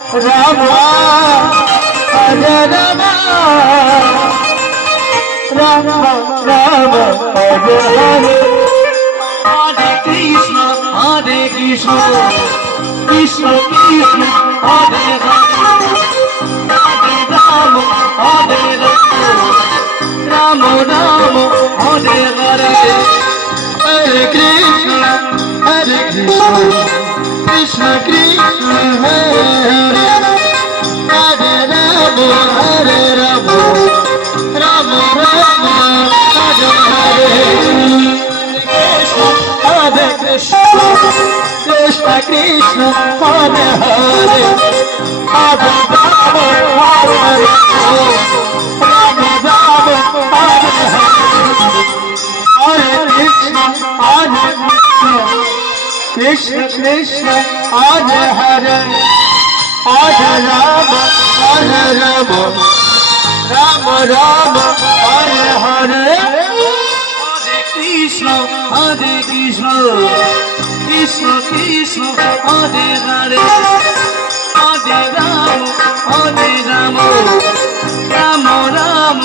রাম হরে রাম রাম রাম হরে হরে হরে কৃষ্ণ কৃষ্ণ কৃষ্ণ হরে হরে হরে রাম রাম রাম হরে হরে হরে কৃষ্ণ কৃষ্ণ কৃষ্ণ হরে হরে হরে রাম রাম রাম হরে হরে হরে কৃষ্ণ কৃষ্ণ কৃষ্ণ হরে হরে হরে রাম রাম রাম হরে হরে কৃষ্ণ কৃষ্ণ কৃষ্ণ হরে হরে হরে রাম রাম রাম হরে হরে হরে কৃষ্ণ কৃষ্ণ কৃষ্ণ হরে হরে হরে রাম রাম রাম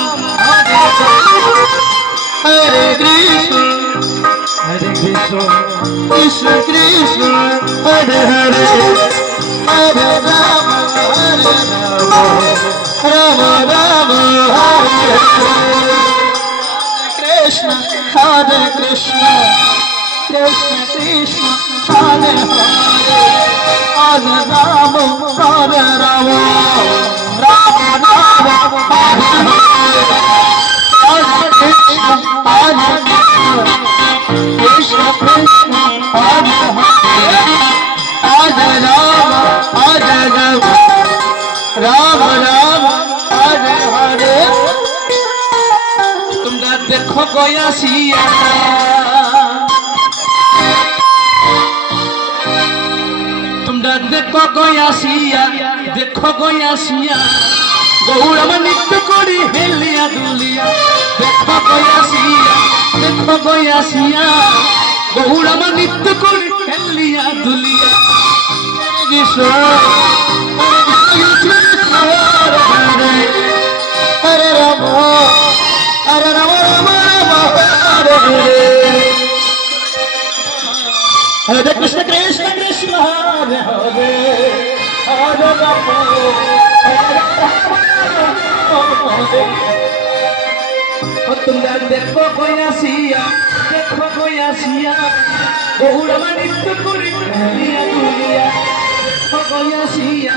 হরে হরে কৃষ্ণ কৃষ্ণ কৃষ্ণ হরে হরে হরে রাম রাম রাম হরে হরে কৃষ্ণ হরে কৃষ্ণ কৃষ্ণ কৃষ্ণ হরে হরে হরে রাম রাম রাম হরে হরে হরে কৃষ্ণ হরে কৃষ্ণ কৃষ্ণ হরে হরে হরে রাম রাম রাম হরে হরে তোমরা দেখো গয়াসিয়া তোমরা দেখো গয়াসিয়া গৌরমা নৃত্য করি হেলিয়া দুলিয়া দেখো গয়াসিয়া গৌরমা নৃত্য করি হেলিয়া দুলিয়া কৃষ্ণ হরে রাম রাম রাম হরে হরে কৃষ্ণ কৃষ্ণ কৃষ্ণ হরে হরে হরে রাম তোমরা দেখো গয়াসিয়া গৌরমা নৃত্য করি গয়াসিয়া